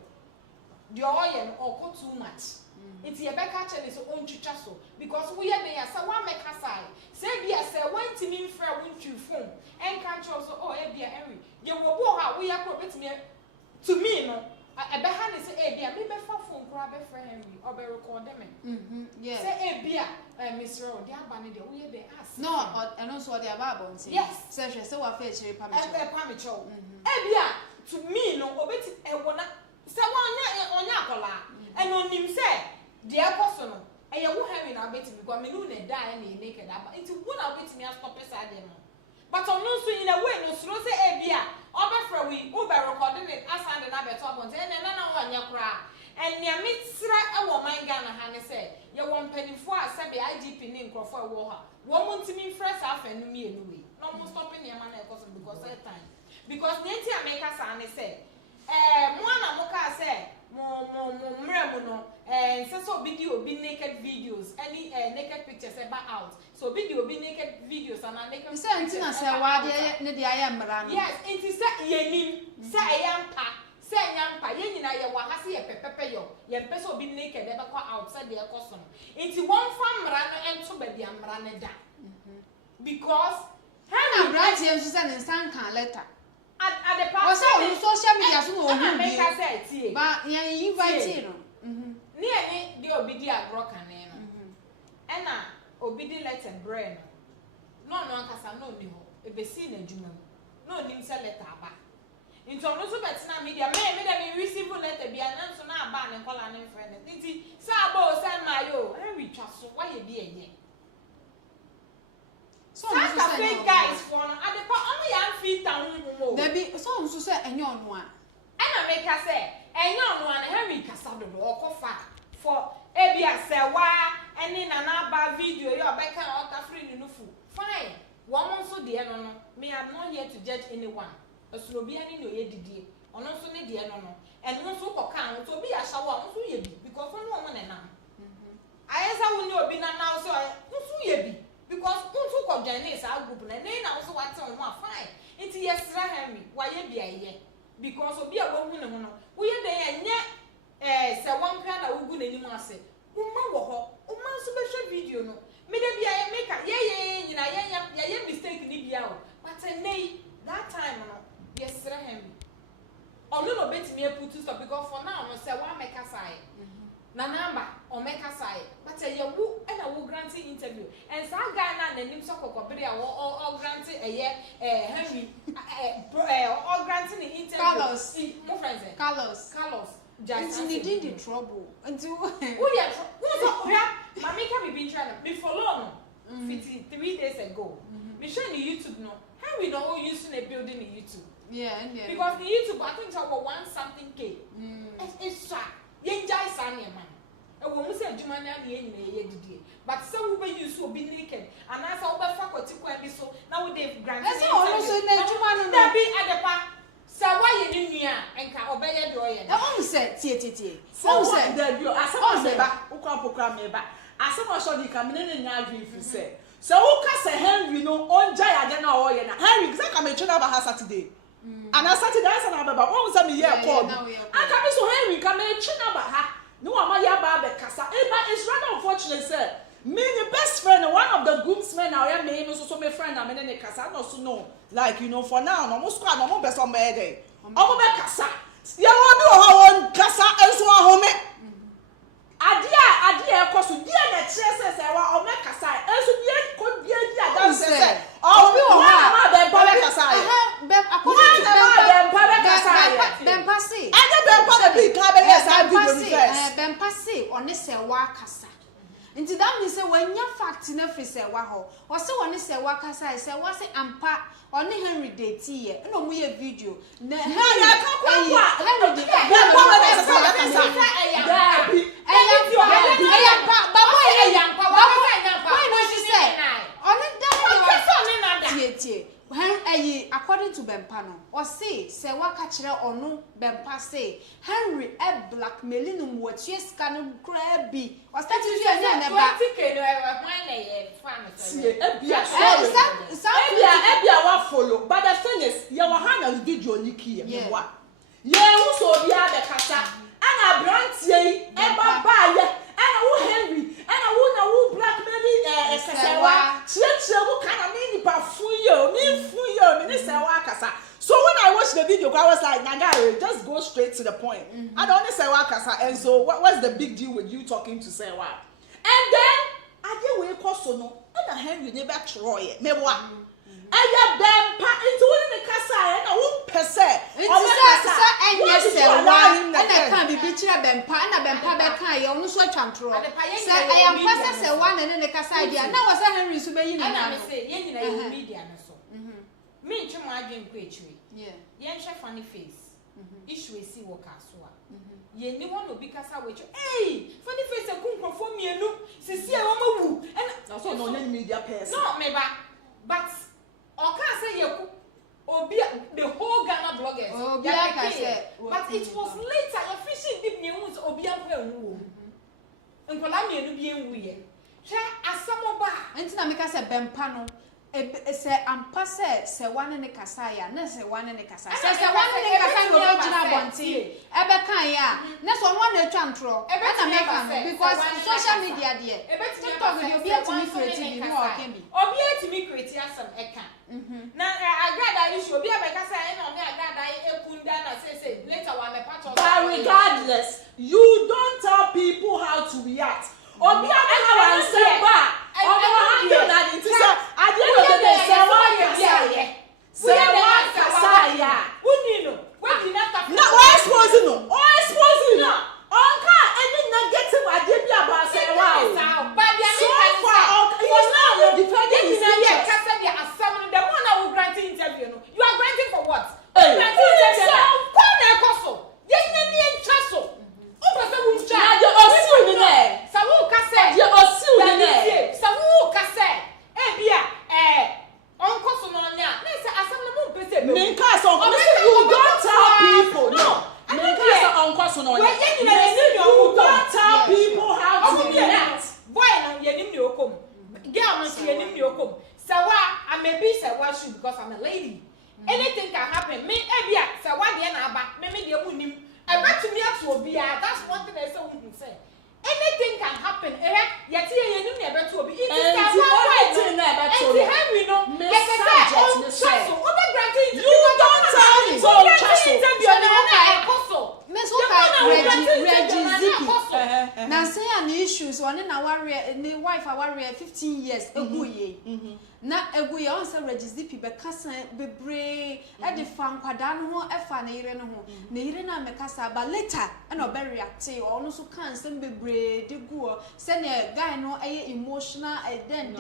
The oil or go too much. It's your back catcher is own chichasso because we are there. So one make a side. Say, be a say, one to me, fair won't you phone and can't also, oh, be a Henry. You will go out, we are probably to me, no. A behind is a beer, maybe for phone, grab a friend or be record them. Yes, say a beer, Miss Rowe, they are banning the way they ask. No, and also the Ababa, yes, such as so a fair cherry pamicho. A beer, to me no obeti e wona se onya akola and on him say dear person e ye wo Henry na obeti because me no na die na naked aba into wo na obeti me stop esa dem but on no so in a way no so say e bia obefra we over recording it asande na beto abonte e na wanya kra and near mitsra e wo man Ghana ha ne say ye won panifo a se be IGP ne nkrofo e wo ha wo montimi fresh afanu mi enuwe no mo stopping near man e cause because that time because nenti America sa ne say mo na mo ka say mo mremu no so video be naked videos any naked pictures about out so video be naked videos and naked say antina say wa de ne de ayamra no yes it is say yenim say ayampa say nyampa ye nyina ye wa ha se ye pepepe yo ye mpese obi naked e be kwa outside de ekoso no nti won fa mra no ento ba bia mra ne da because how na bright ye so say ne san kan letter at the part on social media so no hu make us say tie ba ye invite no ni eni de obi di agro kan no e na obi di letter brain no ankasa no ni ho e be si na adwuma no nim say letter aba into no so betina media me dem receive letter bia na so na aba ne kola ne friend nti sa aba o say ma yo Henry twa so why ye bi enye so some fake guys for no ade pa on ya fit town mo there be so say enye onu a na make us say enye onu a na Henry kasa do okofa for ebia Serwaa eni na na ba video ye obeka o ka free ni nufu fine one so de no me am not here to judge anyone osurobi ani no ye didie ono so ne de no and no so ko kan to bi ya shawo on so ye bi because for no mo na na ayesa wo ni obi na na so so ye bi because unso ko Chinese a group na na so what on ho fine it yesra Henry wa ye bia ye because obi a wo hu ne ho no wo ye den enye se won kra na wo gu nanim ase wo ma wo ho wo ma so be hwe video no me de bia ye make ye nyina ye mistake ni bia o but nay that time no yesra Henry onu no betimi put stop because for now no se wa make aside na number o make aside but ye wo e na wo granting interview and sa guy na nanim so kokobere a o granting Henry o granting the interview Carlos mo friends Carlos just in the trouble until who ya who mama can be trying me follow no 53 days ago me share on YouTube no Henry no using a building in YouTube because the YouTube I think over 1 something K it's sharp yenjai sane man e wo mu se adwuma na ye nyina ye didie but se wo be use obi naked and as wo be fa kwati kwa bi so na wo dey grant e se ono so na adwuma no na bi adepa se wa ye ni nua enka obeye de oye na o se tie o se da bio asema se ba ukwa pokra me ba asema so di ka me ne nya adwi fi se wo ka se Henry no onja ya de na oye na Henry exactly me tuna ba ha Saturday and on Saturday I said baba won say me here call aka me so Henry ka me tuna ba ha no ama ya ba be kasa but it's rather unfortunate sir me your best friend one of the groomsmen now ya me so me friend na me ne kasa no so no like you know for now no mo squad no mo be so me dey omo be kasa ya wo bi o ha won kasa enso ahome ade e koso die na kire se wa o me kasa enso die ko die dia dan se o bi o ha ma be ba be kasa be according to them passe anya be pa the big ka be yes I do the them passe on Serwaa kasa nti that means say when ya fact na free Serwaa ho o se woni Serwaa kasa say wa se ampa on Henry date ye no mu ye video na ya ka kwa Henry de according to Bempano or say Serwaa ka kire onu Bempa say Henry e blackmailing no watchie ska no krabi o start to do anya na ba 20k no when they fan ebia wa follow but the thing is you wa handle video liki ye wa ye hu so bia be kasa ana brantie e baba ye ana wo Henry ana wo na wo blackmailing Serwaa chie wo kana me ni pa fuyo me ni Serwaa kasa. So when I watched the video I was like Nagare just go straight to the point. I don't need Serwaa kasa and so what's the big deal with you talking to Serwaa? And then I get we koso no na Henry never try me wa aya Bempa into the kasa na wo pese o me de kire bempa na bempa be kan ye onu so atwantro se ayampa se one ne kasa dia na wo se Henry so be yi na me say ye nyina ye media na so me ntwe mo adwen ko echiwe ye nhwe funny face issue esi wo kaso a ye ni won obi kasa we chu funny face kunkrofo mienu sisi e wo mawu na so no any media person no me ba but o ka say ye ku obi the whole Ghana bloggers but it was later your fishing deep news obi ampa wu nkola mienu bi enwu ye hwe asamoba enti na me ka say bempa no se ampa se one ne kasa ya na se one ne kasa se one ne kasa no be gina bonti ebe kan ya na so one na twantro na me kan because social media there TikTok dey obi atimi create bi no o can be obi atimi create asam eka na agrada issue obi abekasa e na obi agrada ekunda na say later one me part of but regardless you don't tell people how to react obi abekasa and say ba obi na it is at the end of the day Serwaa kasaya unino we dinata no exposing no onka any negative idea bi about Serwaa but the so far he's now defending his interest kasa dia asam no the one that will grant interview no you are granting for what granting interview ko na ekoso ye nyani enchaso o pese wu cha na je osiu ni ne sa wu kasa je osiu ni ne sa wu kasa bia onkoso no nya na say asam no mo pese be Minkas you don't tell people no Minkas onkoso no nya you don't tell people how to react boy na yenim ni okom girl no yenim ni okom Serwaa I may be Serwaa shoe because I'm a lady anything can happen me bia Serwaa de na aba me de mu nim e betumi ato obi a that's one thing I say we can say anything can happen yeti yenim ni e beto obi it is Serwaa na beto obi Henry no subject so obi granting you don't tell me so na say an issues one na warrior me wife a warrior 15 years eguye na eguye on say regizipi be kasa bebre e de fa nkwada no ho e fa na yire no ho na yire na me kasa ba later e no be react on so kan sem bebre de guo say na guy no e emotional den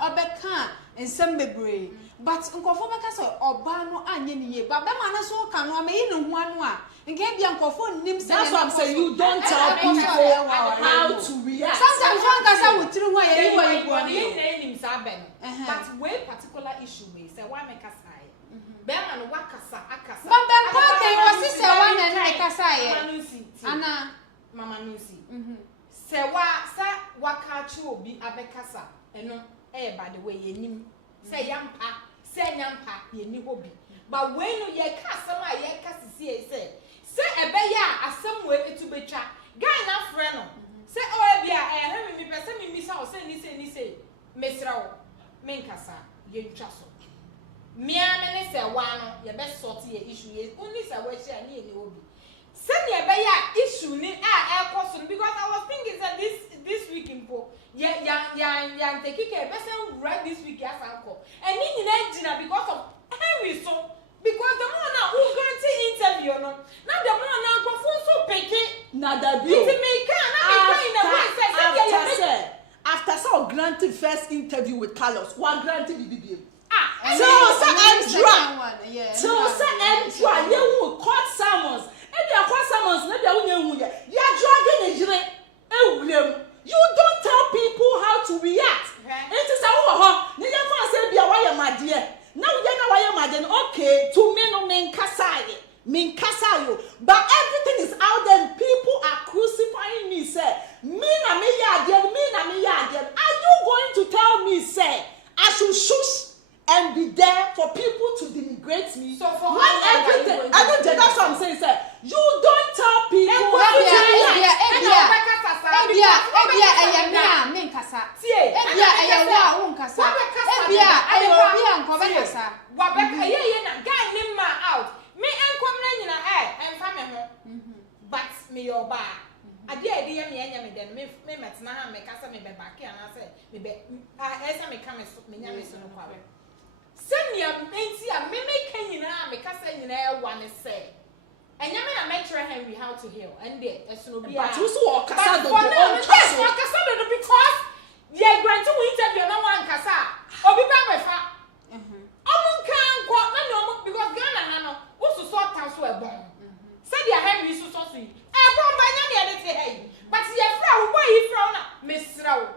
obeka ensem bebre but nkofo be kasa oba no anye niye ba be ma na so kan no me yi no ho anu a nke bia nkofo nim say that's what I'm saying you don't tell people how to react sometimes one kasa wutiri ho ye but we particular issue we say why make us high be man wakasa akasa but ben okay was say one na kasa ye ana mama nusi Serwaa sa wakachi obi abekasa eno by the way yenim say nyampa yeni hobi but when you ye kasa ma ye kasa say ebeya asem we etubetwa guy na frɛ no say o bia hemi mi pese mi misa o say ni say mesra wo menkasa ye ntwa so mia me ne Serwaa no ye be sort ye issue ye only Serwaa share ni eni obi say ni ebeya issue ni ekoso because I was thinking that this week in po ya take care person right this week as anko and ni na gina because of Henry so because the more now who granting interview no now the more now go for so peke na da bio it make na say after so granted first interview with Carlos one granted BBB so Andra ye who court summons and they court summons na dia wunya hu ya dragging ejire ewulem you don't tell people how to react it is a ho ni ya fa say bia wa ye made now you know why you're mad okay to me no mean kasayo but everything is out there and people are crucifying me say me na me yard are you going to tell me say I should shush and be there for people to denigrate me so for when everything I don't that's what I'm saying say you don't tell people Wabeka ye na guy nim ma out me enkom na nyina emfa me ho but me your ba ade ade ye me anya me den me metena ha me kasa me be back ana say me be esa me ka me so me nya me so no kwa senia enti a me kan nyina me kasa nyina e wa ne say And you mean I make sure Henry how to heal and there as no be. But you saw Casado. Yes, Casado because yeah, granted we interview no one Casa. Obi ba fa. Can quote no because Ghana Hano also sort out so a bomb. Said your Henry so saucy. Bomb by any other day. But your friend, why you from Miss Row?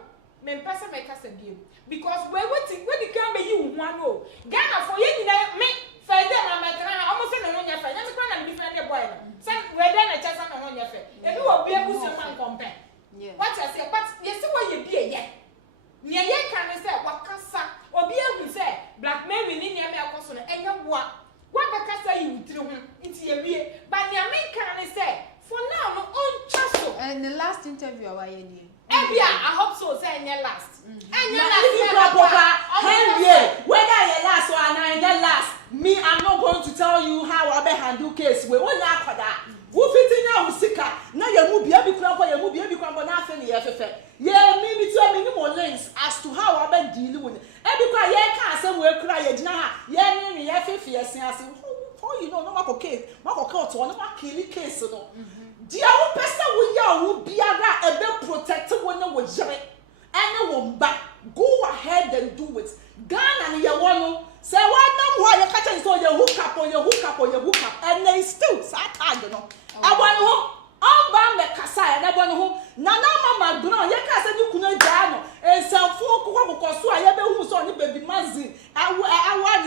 Men person make us a deal. Because we're waiting when you can be you one oh. Ghana for you me Friday my almost in the one your friend. That's when I'm different boy. Send we're done a chance on your friend. If you will be able to man compare. What I say, but you see what you be yet. Near ye can say what casa or be able to say black men in your person and your what casa you through into your way. But your men can say for now no own chasel. And the last interview I did. I hope so. Say your last. And your Henry, whether your last or your last, me, I'm not going to tell you how I handle case. We won't laugh at that. Who fit in now, Sika? Now you move every crumble, you move every crumble, nothing. Yeah, maybe tell me more links as to how I been dealing with it. Every cry, yeah, can't somewhere cry, yeah, me, yeah, 50 years, oh, you know, no more case, Marco Court, one of my killing case. Dear person will be a bit protected when they were jelly. And they won't back. Go ahead and do it. Ghana and your one say, why not? You're catching so you hook up or you hook up or you hook up. And they still sat hard, you know. I want home. All bound the Casa and I want home. Nana Mamma, do not, you can't say you couldn't down. And some folk who I ever who saw the baby Mazin. I want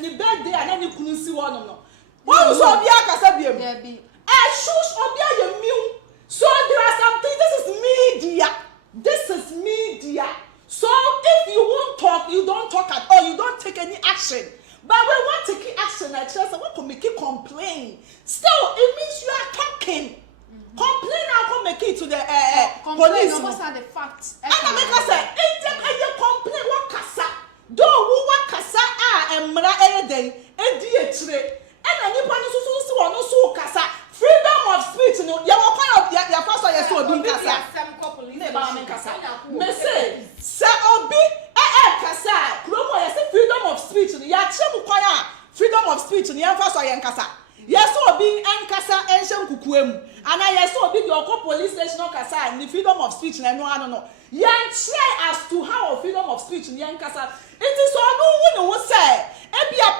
the birthday and then you couldn't see one of them. What was all the Akasabium? Shush obia your meal. So there are some things. This is media. This is media. So if you won't talk, you don't talk at all. You don't take any action. But we want to take action. I just want to make you complain. Still, it means you are talking. Complain now, come make it to the police. What are the facts? And I make us say, you complain what kasa. Do what kasa and mra day and and anybody so kasa. Freedom of speech, no. You are kind of your pastor, yes, so being kasa. Me say obi kasa. Kromo yes freedom of speech. Ya chemu kwaya freedom of speech. Ni pastor yan kasa. Yes, so being kasa enshem kukuemu. And I yes so be the police station kasa and the freedom of speech. No. Yan try as to how freedom of speech ni yan kasa. It is all no one say. Ebi a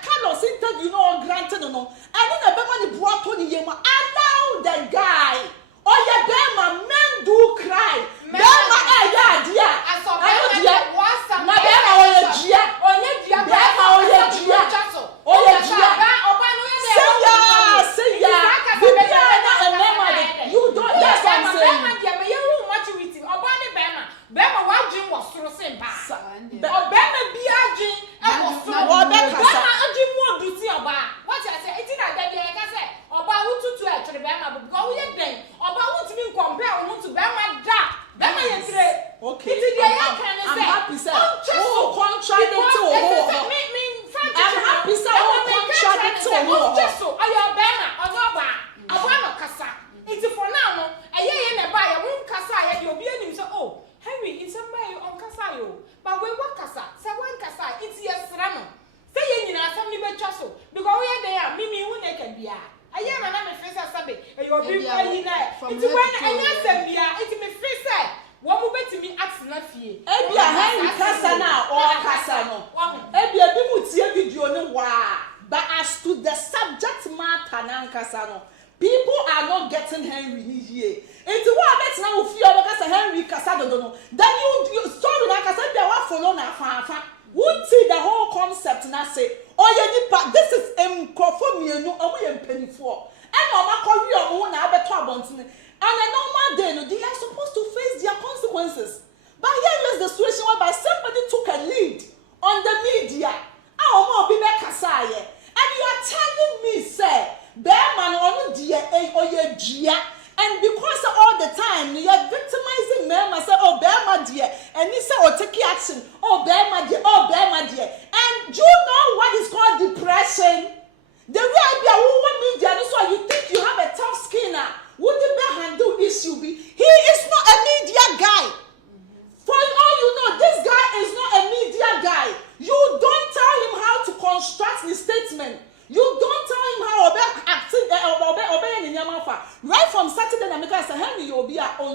Carlos interview no granted no. And then the money brought on the allow the guy. Oh yeah, Bema men do cry. Bema dia. I know dia. Na Bema oye dia. Onye dia. Bema oye dia. Oye dia. Say ya. Bibia na Bema. You don't. That's what I'm saying. Bema dia me you watch with him. Obani Bema. Bema wa dream was through same ba. Bema bia dream. Bema dream more beauty oba. What I say? It's not that they can say. Oba who to actually Bema because we are then. Oba who to be compare who to Bema da. Bema yesterday. Okay. It's the can I'm say. happy sir. Oh, contradicting. I'm happy sir. Oh, contradicting. Just so I am Bema. Oba. Abena Kasa. It's for now. No. A year and a buyer won't Kasa. You'll be able to say, oh, Henry, it's a way on Kasa. But we work Kasa. Say one Kasa. It's yes, Ramo. Say you know something about Chasso. Because we are there. Mimi who naked be. I am another face as Sabe. You'll be playing that. It's when I answer me. It's me face. What will bet to me ask nothing. Ebia Henry Kasa now or Kasa no. Ebia bi mutie video no wa. But as to the subject matter na Kasa no. People are not getting Henry this year. It's what bet now fear because Henry Kasa do no. Then you sorry na Kasa be wa follow na fa. Won't see the whole concept na say, oh yeah, this is microphone omo ye mpanifo. And no ma call you omo na abeto abontine. And a normal day, no, they are supposed to face their consequences. But here is the situation whereby somebody took a lead on the media. And you are telling me, say, and because all the time you are victimizing them and say, oh, Bema dear, and you say, oh, take action, oh, Bema dear, oh, Bema dear. And you know what is called depression? The way I be a woman media, so you think you have a tough skin now. Would the handle issue be? He is not a media guy. For all you know, this guy is not a media guy. You don't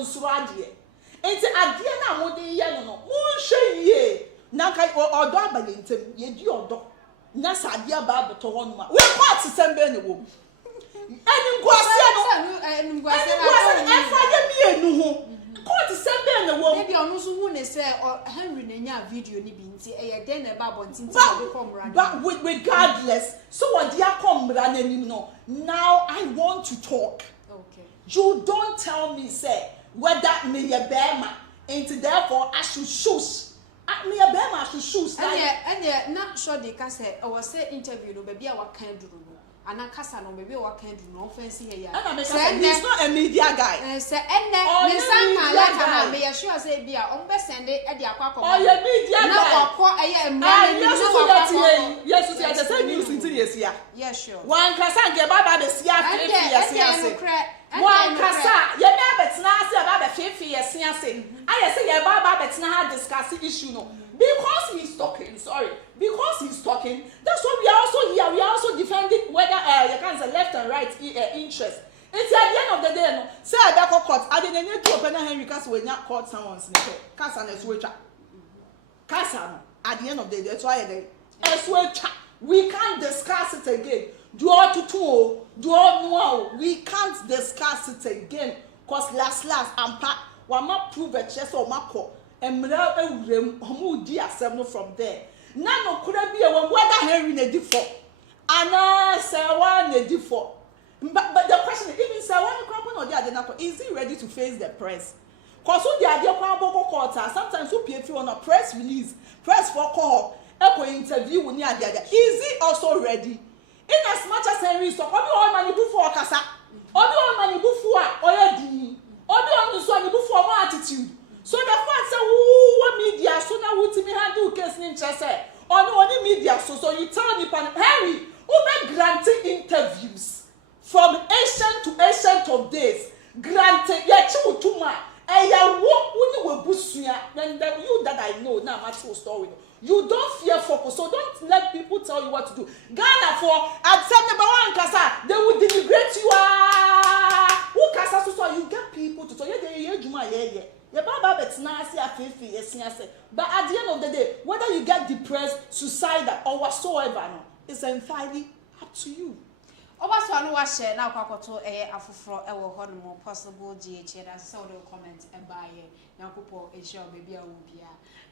nsuro adie enti adie na mo de ye no mo hwe yie na kai odo abalentem ye di odo na sadie ba beto ho no ma we court sembe ne wo eni ngwase no efa ye mienu ho court sembe ne wo maybe onu so hu ne say Henry na nya video ni bi nti e den na ba bonti nti na be komra but regardless so what dia komra na nim no now I want to talk. Okay, you don't tell me say whether me ye bema and therefore I should choose me ye bema I should choose and not sure they can say I was say interview no baby our can do ana kasa no baby our can do no fancy here he's not a media guy say and me san letter me sure say bia on be send e dey akwa oh you media na akwa yes you say news into yes here yes sure one kasa nke baba be sia yes one kasa ye me betena ase baba fefe yes ase I say ye baba betena ha discuss issue no because he's talking that's why we are also here we are also defending whether you can say left and right interest. It's at the end of the day no say Abena Korkor I didn't need to open Henry case we not court someone's case na switch case no at the end of the day that's why they switch we can't discuss it again draw to two draw no we can't discuss it again cause last ampa we ma prove a chest or mako emra ewurem omo di asem from there na no kura bi e whether Henry na di for ana Serwaa na di for. But the question is, even Serwaa is he ready to face the press? Because who the idea sometimes who PFU on a press release, press for call, echo interview with is he also ready? In as much as Henry is talking, all money before Kasa, all money before already, all before more attitude. So the fact that who media so now who to me handle case in interest on media so you tell me Henry who been granting interviews from ancient of days granted ya chiwutuma eya wo we busuya then you that I know now my true story you don't fear focus so don't let people tell you what to do. Ghana for at some number one kasa they will denigrate you who kasa so you get people to tell you they juma ye baba betina ase afefe ese but at the end of the day whether you get depressed suicidal or whatsoever no it's entirely up to you. Obaso anu wa share na akwakoto afoforo ewo ho no possible GH that so the comment e baaye Nyankopɔ ehia obabi a wo bia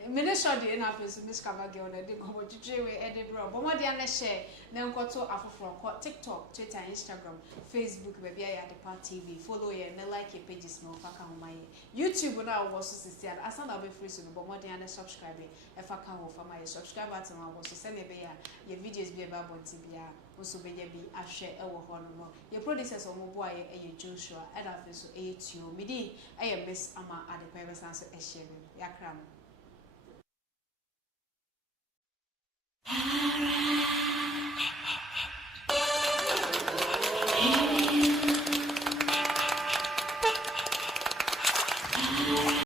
me sure dey na face miss cover girl na dey go twetwe e dey bro but modi an share na nkoto afoforo ko TikTok, Twitter, Instagram, Facebook baby ya Ch0p TV follow ye na like your pages no fa kan my YouTube na wo so sisi an asana be free so no but modi an subscribe e fa kan wo fa my subscribe button wo so se me be ya your videos be ba bonti bia also be bi ahwe ewo ho no your producers omobo aye Joshua and afi so Ch0p midi Miss Ama Ade Pebes and so Yakram.